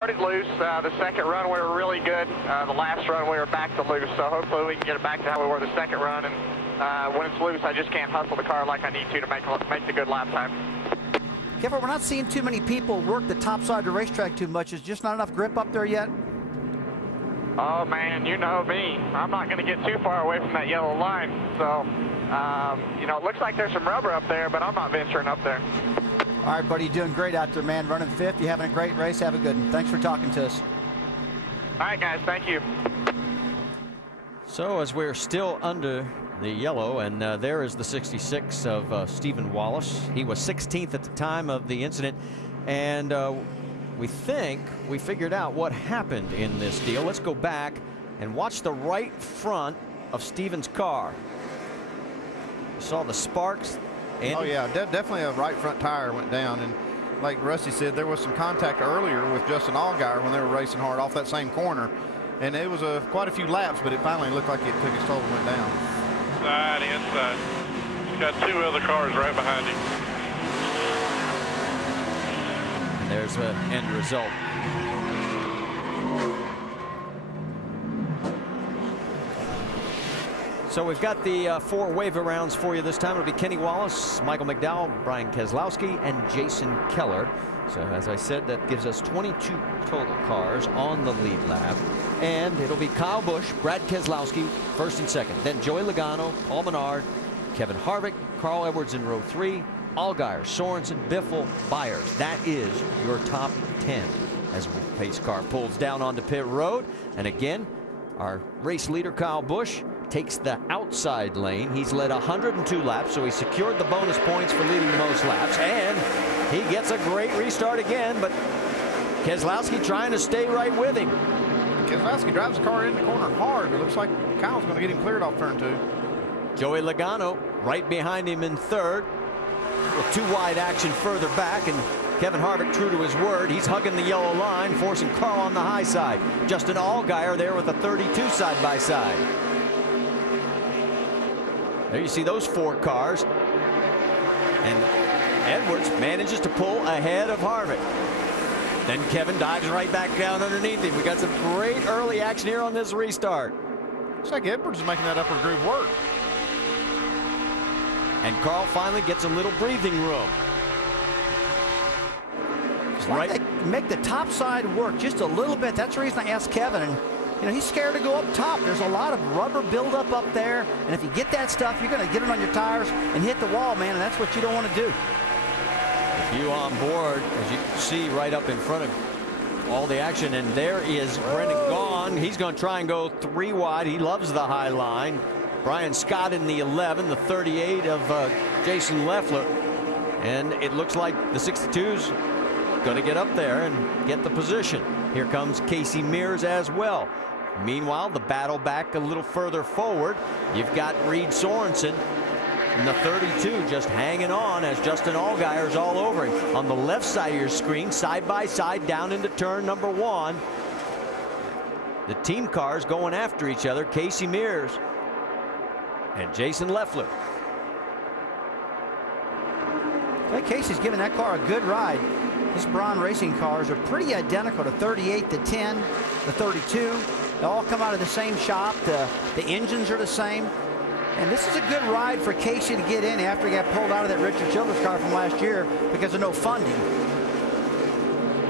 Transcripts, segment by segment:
Started loose. The second run we were really good. The last run we were back to loose, so hopefully we can get it back to how we were the second run. And when it's loose, I just can't hustle the car like I need to make the good lap time. Kevin, we're not seeing too many people work the top side of the racetrack too much. Is just not enough grip up there yet? Oh man, you know me. I'm not going to get too far away from that yellow line. So, you know, it looks like there's some rubber up there, but I'm not venturing up there. All right, buddy, you're doing great out there, man. Running fifth. You're having a great race. Have a good one. Thanks for talking to us. All right, guys. Thank you. So as we're still under the yellow, and there is the 66 of Stephen Wallace. He was 16th at the time of the incident, and we think we figured out what happened in this deal. Let's go back and watch the right front of Stephen's car. You saw the sparks. Andy? Oh yeah, definitely a right front tire went down, and like Rusty said, there was some contact earlier with Justin Allgaier when they were racing hard off that same corner, and it was quite a few laps, but it finally looked like it took its toll and went down. Side, inside. He's got two other cars right behind him. And there's the end result. So we've got the 4 waiver rounds for you this time. It'll be Kenny Wallace, Michael McDowell, Brian Keselowski, and Jason Keller. So as I said, that gives us 22 total cars on the lead lap. And it'll be Kyle Busch, Brad Keselowski, first and second. Then Joey Logano, Paul Menard, Kevin Harvick, Carl Edwards in row 3, Allgaier, Sorensen, Biffle, Byers. That is your top 10 as the pace car pulls down onto pit road. And again, our race leader, Kyle Busch, takes the outside lane. He's led 102 laps, so he secured the bonus points for leading the most laps, and he gets a great restart again, but Keselowski trying to stay right with him. Keselowski drives the car in the corner hard. It looks like Kyle's going to get him cleared off turn 2. Joey Logano right behind him in third, with 2 wide action further back, and Kevin Harvick, true to his word, he's hugging the yellow line, forcing Carl on the high side. Justin Allgaier there with a 32 side by side. There you see those 4 cars, and Edwards manages to pull ahead of Harvick. Then Kevin dives right back down underneath him. We got some great early action here on this restart. Looks like Edwards is making that upper groove work. And Carl finally gets a little breathing room. Right. They make the top side work just a little bit. That's the reason I asked Kevin. And you know, he's scared to go up top. There's a lot of rubber buildup up there, and if you get that stuff, you're going to get it on your tires and hit the wall, man, and that's what you don't want to do. The view on board, as you can see right up in front of all the action, and there is Brendan Gaughan. He's going to try and go 3 wide. He loves the high line. Brian Scott in the 11, the 38 of Jason Leffler, and it looks like the 62's going to get up there and get the position. Here comes Casey Mears as well. Meanwhile, the battle back a little further forward. You've got Reed Sorensen in the 32 just hanging on as Justin Allgaier's all over him. On the left side of your screen, side by side down into turn number 1. The team cars going after each other. Casey Mears and Jason Leffler. I think Casey's giving that car a good ride. His Braun Racing cars are pretty identical to 38, the 10, the 32. They all come out of the same shop. The engines are the same. And this is a good ride for Casey to get in after he got pulled out of that Richard Childress car from last year because of no funding.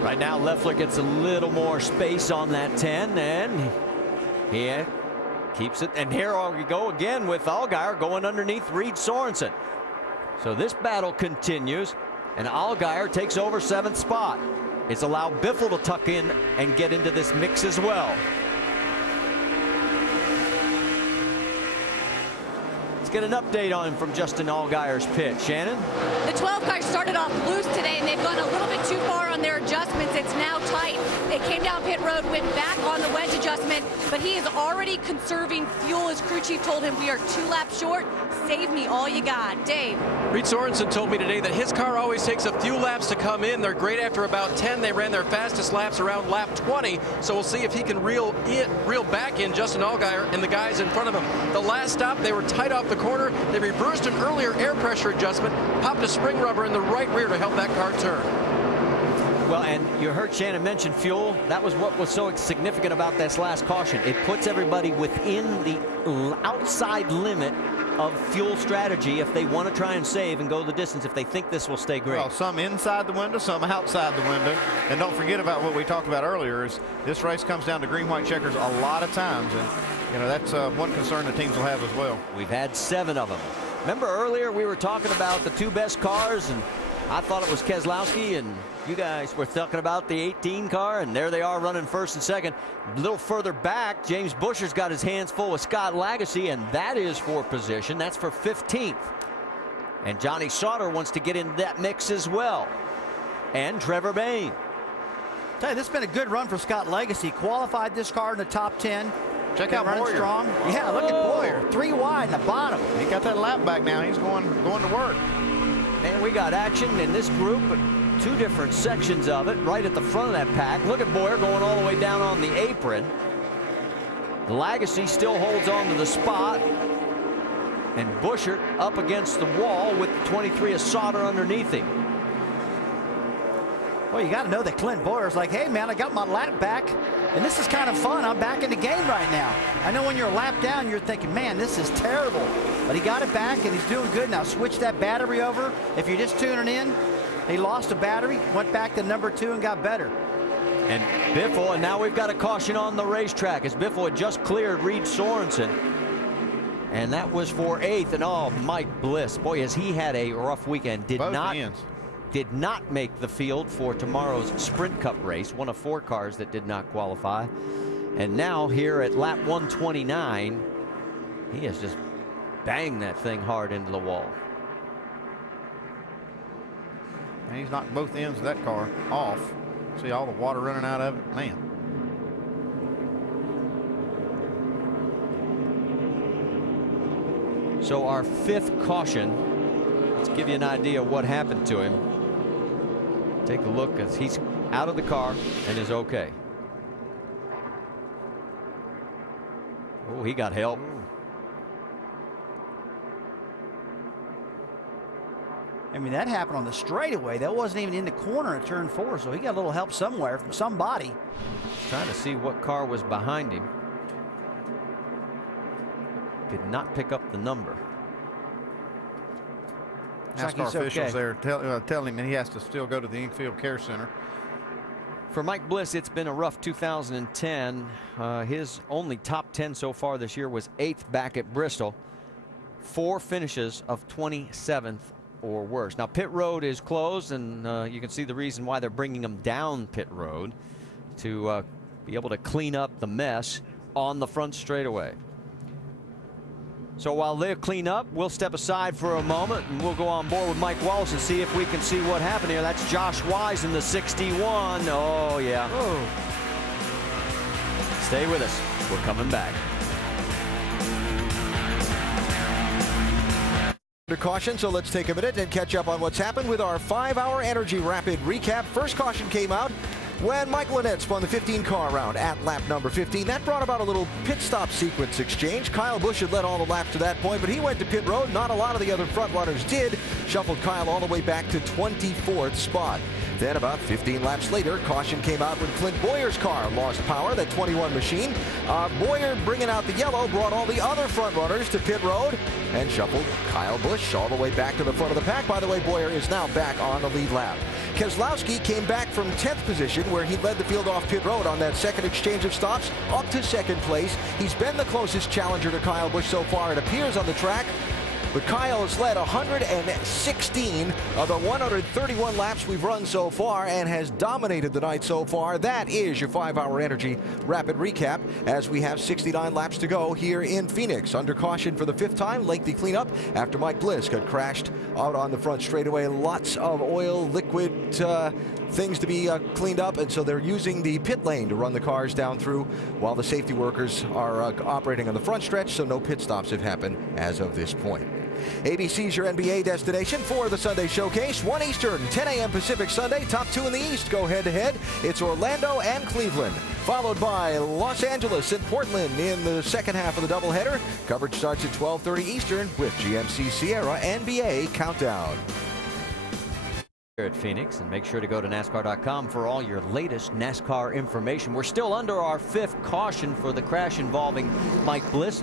Right now, Leffler gets a little more space on that 10, and he keeps it. And here we go again with Allgaier going underneath Reed Sorensen. So this battle continues, and Allgaier takes over 7th spot. It's allowed Biffle to tuck in and get into this mix as well. Let's get an update on him from Justin Allgaier's pit. Shannon? The 12 cars started off loose today, and they've gone a little bit too far on their adjustments. It's now tight. They came down pit road, went back on the wedge adjustment, but he is already conserving fuel. His crew chief told him, we are 2 laps short. Save me all you got. Dave. Reed Sorensen told me today that his car always takes a few laps to come in. They're great after about 10. They ran their fastest laps around lap 20. So we'll see if he can reel back in Justin Allgaier and the guys in front of him. The last stop, they were tight off the corner. They reversed an earlier air pressure adjustment, popped a spring rubber in the right rear to help that car turn. Well, and you heard Shannon mention fuel. That was what was so significant about this last caution. It puts everybody within the outside limit of fuel strategy if they want to try and save and go the distance, if they think this will stay great. Well, some inside the window, some outside the window. And don't forget about what we talked about earlier, is this race comes down to green-white checkers a lot of times. And, you know, that's one concern the teams will have as well. We've had 7 of them. Remember earlier we were talking about the 2 best cars, and I thought it was Keselowski, and you guys were talking about the 18 car, and there they are running first and second. A little further back, James Buescher's got his hands full with Scott Lagasse, and that is for position. That's for 15th. And Johnny Sauter wants to get in that mix as well. And Trevor Bayne. Tell you, this has been a good run for Scott Lagasse. Qualified this car in the top 10. Check out running Boyer. Strong. Yeah, look at Boyer. 3 wide in the bottom. He got that lap back now. He's going to work. And we got action in this group, but 2 different sections of it right at the front of that pack. Look at Boyer going all the way down on the apron. Lagasse still holds on to the spot. And Buescher up against the wall with 23 of Sauter underneath him. Well, you got to know that Clint Boyer's like, hey, man, I got my lap back, and this is kind of fun. I'm back in the game right now. I know when you're a lap down, you're thinking, man, this is terrible. But he got it back, and he's doing good. Now switch that battery over. If you're just tuning in, he lost a battery, went back to number 2, and got better. And Biffle, and now we've got a caution on the racetrack as Biffle had just cleared Reed Sorensen. And that was for 8th. And oh, Mike Bliss, boy, has he had a rough weekend. Did not make the field for tomorrow's Sprint Cup race, one of 4 cars that did not qualify. And now here at lap 129, he has just banged that thing hard into the wall. And he's knocked both ends of that car off. See all the water running out of it, man. So our 5th caution, let's give you an idea of what happened to him. Take a look as he's out of the car and is okay. Oh, he got help. I mean, that happened on the straightaway. That wasn't even in the corner at turn 4, so he got a little help somewhere from somebody. Trying to see what car was behind him. Did not pick up the number. NASCAR officials there telling him that he has to still go to the infield care center. For Mike Bliss, it's been a rough 2010. His only top 10 so far this year was 8th back at Bristol. 4 finishes of 27th or worse. Now pit road is closed, and you can see the reason why they're bringing him down pit road to be able to clean up the mess on the front straightaway. So while they'll clean up, we'll step aside for a moment and we'll go on board with Mike Wallace and see if we can see what happened here. That's Josh Wise in the 61. Oh, yeah. Oh. Stay with us. We're coming back. Under caution, so let's take a minute and catch up on what's happened with our 5-hour energy rapid recap. First caution came out when Mike Lynette spun the 15-car round at lap number 15. That brought about a little pit stop sequence exchange. Kyle Busch had led all the laps to that point, but he went to pit road. Not a lot of the other front runners did. Shuffled Kyle all the way back to 24th spot. Then about 15 laps later, caution came out when Clint Boyer's car lost power, that 21 machine. Boyer, bringing out the yellow, brought all the other front runners to pit road and shuffled Kyle Busch all the way back to the front of the pack. By the way, Boyer is now back on the lead lap. Keselowski came back from 10th position, where he led the field off pit road on that second exchange of stops, up to 2nd place. He's been the closest challenger to Kyle Busch so far, it appears, on the track. But Kyle has led 116 of the 131 laps we've run so far and has dominated the night so far. That is your 5-hour energy rapid recap as we have 69 laps to go here in Phoenix. Under caution for the 5th time, lengthy cleanup after Mike Bliss got crashed out on the front straightaway. Lots of oil, liquid, things to be cleaned up, and so they're using the pit lane to run the cars down through while the safety workers are operating on the front stretch, so no pit stops have happened as of this point. ABC's your NBA destination for the Sunday Showcase. 1 Eastern, 10 a.m. Pacific Sunday. Top 2 in the East go head-to-head. It's Orlando and Cleveland, followed by Los Angeles and Portland in the second half of the doubleheader. Coverage starts at 12:30 Eastern with GMC Sierra NBA Countdown. at Phoenix, and make sure to go to NASCAR.com for all your latest NASCAR information. We're still under our 5th caution for the crash involving Mike Bliss.